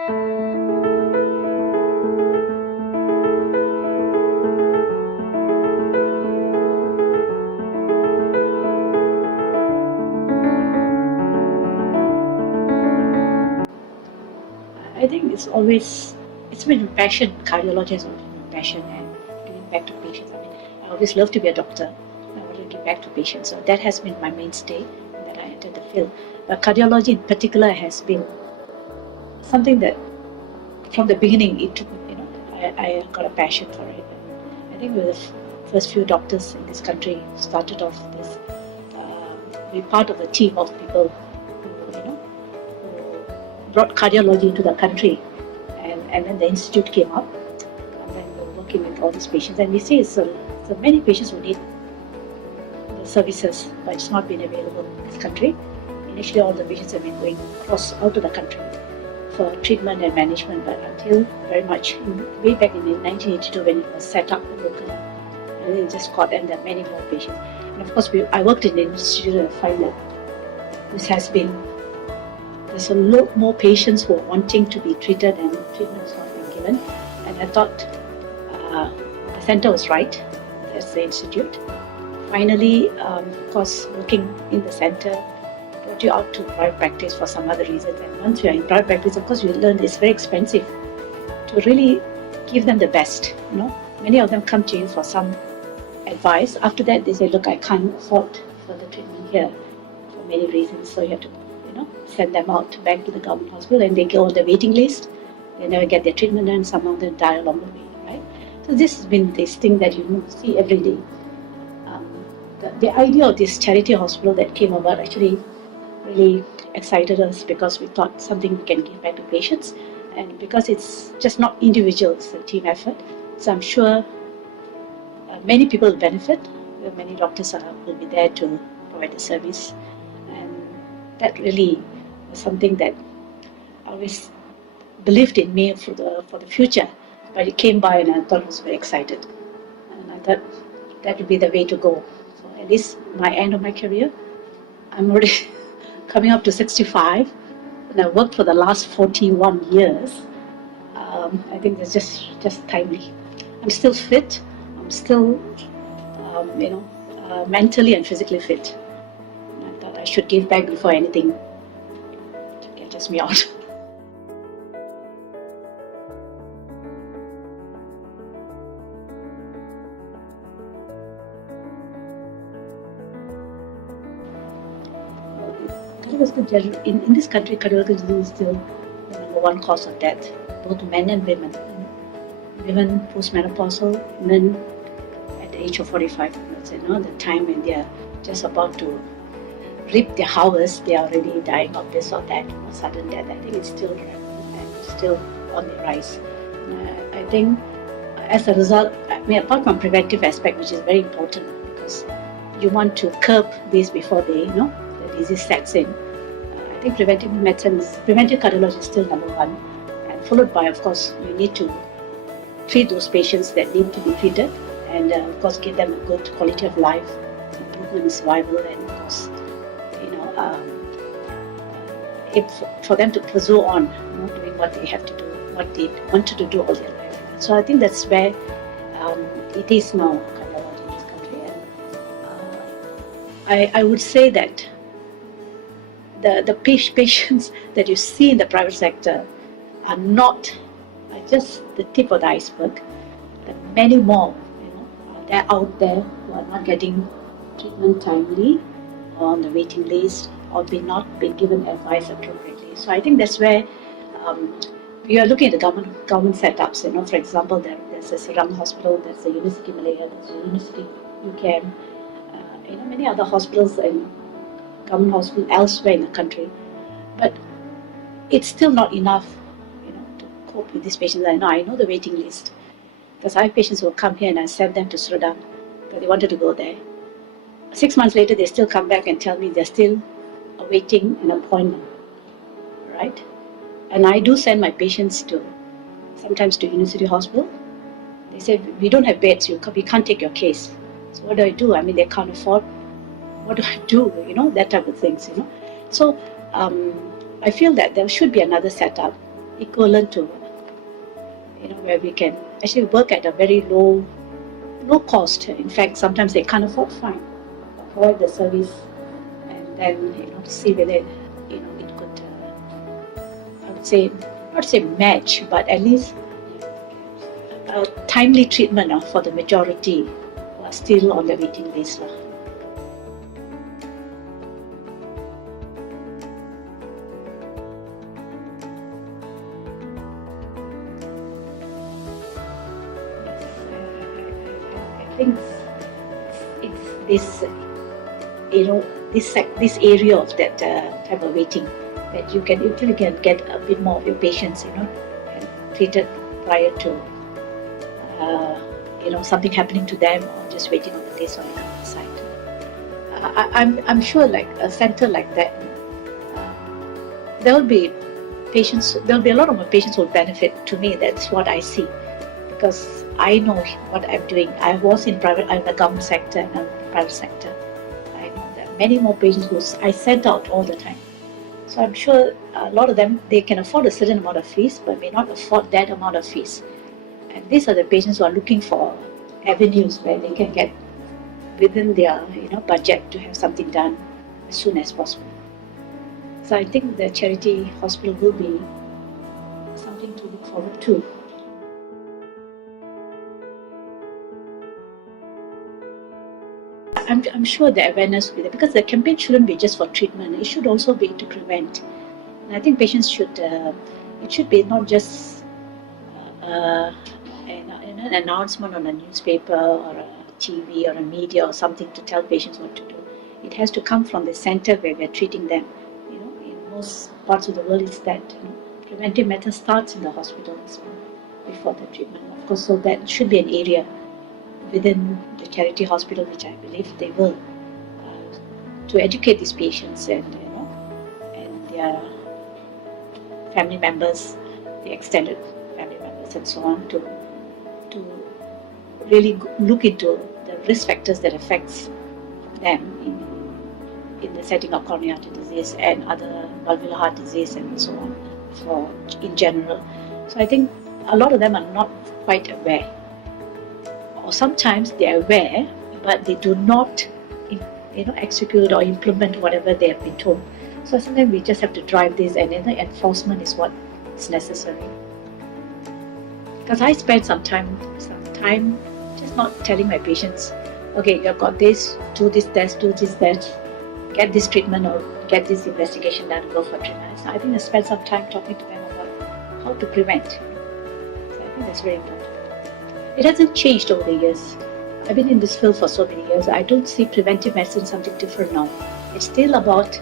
I think it's been a passion. Cardiology has always been a passion, and giving back to patients. I mean, I always love to be a doctor. I want to give back to patients. So that has been my mainstay that I entered the field. But cardiology in particular has been something that from the beginning I got a passion for it. And I think we were the first few doctors in this country who started off this, be part of a team of people who brought cardiology into the country, and then the institute came up, and then we were working with all these patients, and we see so many patients who need the services, but it's not been available in this country. Initially, all the patients have been going across out of the country for treatment and management, but until very much way back in 1982 when it was set up locally, and then it just got, and there are many more patients. And of course, I worked in the institute and I find that there's a lot more patients who are wanting to be treated and treatment is not being given. And I thought the center was right, that's the institute. Finally, of course, working in the center brought you out to private practice for some other reasons. And once you are in private practice, of course, you learn it's very expensive to really give them the best. Many of them come to you for some advice. After that, they say, look, I can't afford further treatment here for many reasons, so you have to send them out back to the government hospital, and they go on the waiting list. They never get their treatment, and some of them die along the way, right? So this has been this thing that you see every day. The idea of this charity hospital that came about actually really excited us, because we thought something we can give back to patients, and because it's just not individual, it's a team effort. So I'm sure many people will benefit. Many doctors will be there to provide the service, and that really was something that I always believed in me for the future. But it came by, and I thought I was very excited, and I thought that would be the way to go. So at least my end of my career, I'm already coming up to 65, and I worked for the last 41 years. I think it's just timely. I'm still fit. I'm still, mentally and physically fit. And I thought I should give back before anything catches me out. In this country, cardiology is still the number one cause of death, both men and women. Women postmenopausal, men at the age of 45, the time when they are just about to reap their harvest, they are already dying of this or that, sudden death. I think it's still on the rise. I think as a result, apart from preventive aspect, which is very important, because you want to curb this before the disease sets in. I think preventive cardiology is still number one, and followed by, of course, you need to treat those patients that need to be treated, and of course give them a good quality of life, improvement in survival, and of course, for them to pursue on, doing what they have to do, what they wanted to do all their life. So I think that's where it is now, cardiology in this country. And I would say that the patients that you see in the private sector are just the tip of the iceberg. There are many more, they're out there who are not getting treatment timely, or on the waiting list, or not being given advice appropriately. So I think that's where we are looking at the government setups. For example, there's a Serang Hospital, there's a University Malaysia, there's a University UCAM, many other hospitals and government hospitals elsewhere in the country. But it's still not enough, to cope with these patients. I know the waiting list, because I have patients who come here and I send them to Serang because they wanted to go there. 6 months later, they still come back and tell me they're still awaiting an appointment, right? And I do send my patients sometimes to University Hospital. They say, we don't have beds, we can't take your case. So what do I do? They can't afford. What do I do? That type of things, So I feel that there should be another setup equivalent to, where we can actually work at a very low cost. In fact, sometimes they can't afford provide the service, and then see whether it could, I would say, not say match, but at least a timely treatment for the majority who are still on the waiting list. I think it's this area of that type of waiting that you can get a bit more of your patients treated prior to something happening to them, or just waiting on the days on the other side. I'm sure like a center like that, there will be a lot of my patients who will benefit. To me, that's what I see, because I know what I'm doing. I'm in the government sector and I'm in the private sector. I know that many more patients who I send out all the time. So I'm sure a lot of them, they can afford a certain amount of fees, but may not afford that amount of fees. And these are the patients who are looking for avenues where they can get within their budget to have something done as soon as possible. So I think the charity hospital will be something to look forward to. I'm sure the awareness will be there, because the campaign shouldn't be just for treatment. It should also be to prevent. And I think patients should, it should be not just an announcement on a newspaper or a TV or a media or something to tell patients what to do. It has to come from the center where we're treating them. In most parts of the world, it's that preventive medicine starts in the hospital as well, before the treatment. Of course, so that should be an area within the charity hospital, which I believe they will, to educate these patients and their family members, the extended family members, and so on, to really look into the risk factors that affects them in the setting of coronary artery disease and other valvular heart disease and so on, in general. So I think a lot of them are not quite aware. Or sometimes they are aware, but they do not execute or implement whatever they have been told. So sometimes we just have to drive this, and enforcement is what is necessary. Because I spend some time just not telling my patients, okay, you've got this, do this test, do this test, get this treatment or get this investigation done, go for treatment. So I think I spend some time talking to them about how to prevent. So I think that's very important. It hasn't changed over the years. I've been in this field for so many years. I don't see preventive medicine something different now. It's still about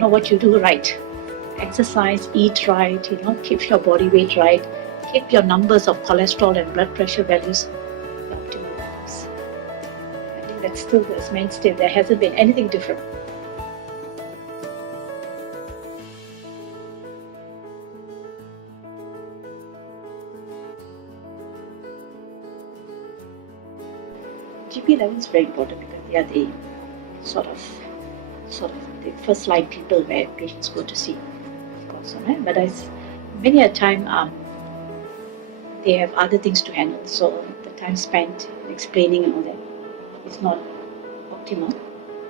what you do right. Exercise, eat right, keep your body weight right, keep your numbers of cholesterol and blood pressure values the optimal levels. I think that's still the mainstay. There hasn't been anything different. GP level is very important, because they are the sort of the first line people where patients go to see, of course. Right? But many a time they have other things to handle, so the time spent explaining and all that is not optimal.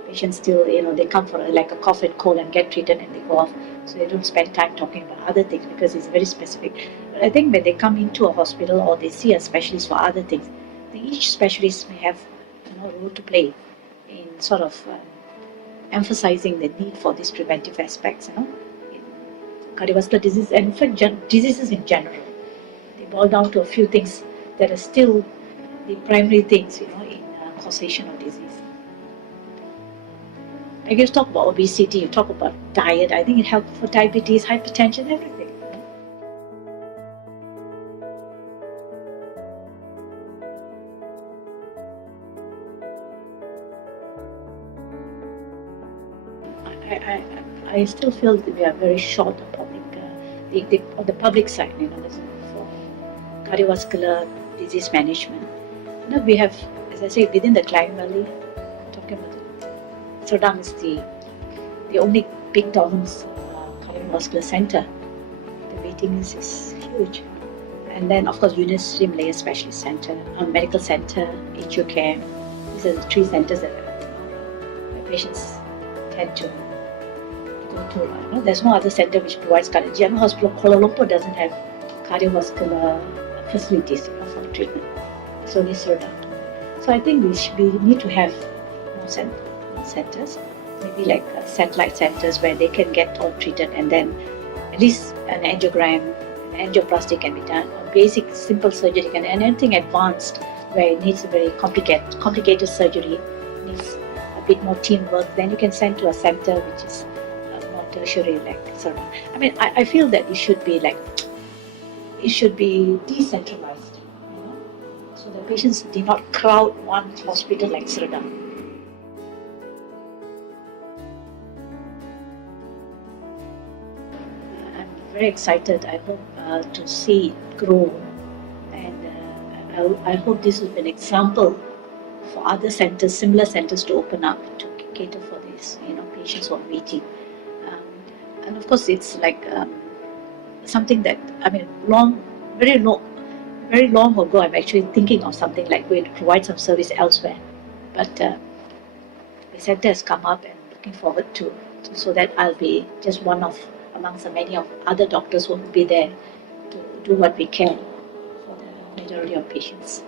Patients still, they come for a cough and cold and get treated and they go off, so they don't spend time talking about other things because it's very specific. But I think when they come into a hospital or they see a specialist for other things, each specialist may have a role to play in sort of emphasizing the need for these preventive aspects, in cardiovascular disease and in fact diseases in general. They boil down to a few things that are still the primary things, in causation of disease. Like you talk about obesity, you talk about diet. I think it helps for diabetes, hypertension, everything. I still feel that we are very short of public, on the public side, for cardiovascular disease management. We have, as I say, within the Klang Valley, talking about Serdang is the only big government cardiovascular center. waiting list is huge. And then, of course, University Malaysia Specialist Centre, Medical Centre, HU Care. These are the 3 centres that my patients tend to go to. There's no other centre which provides cardiology. General Hospital Kuala Lumpur doesn't have cardiovascular facilities for treatment. It's only Serdang. So I think we need to have more centres, maybe like satellite centres where they can get all treated, and then at least an angiogram, an angioplasty can be done, or basic simple surgery, and anything advanced where it needs a very complicated surgery, needs a bit more teamwork, then you can send to a centre which is more tertiary, like Serdang. I mean, I feel that it should be decentralized, so the patients do not crowd one hospital like Serdang. I'm very excited. I hope to see it grow, and I hope this will be an example for other centres, similar centres, to open up to cater for these, patients who are waiting. And of course, it's like something that, very long ago, I'm actually thinking of something like going to provide some service elsewhere. But the centre has come up, and looking forward to so that I'll be just one of amongst the many of other doctors who will be there to do what we can for the majority of patients.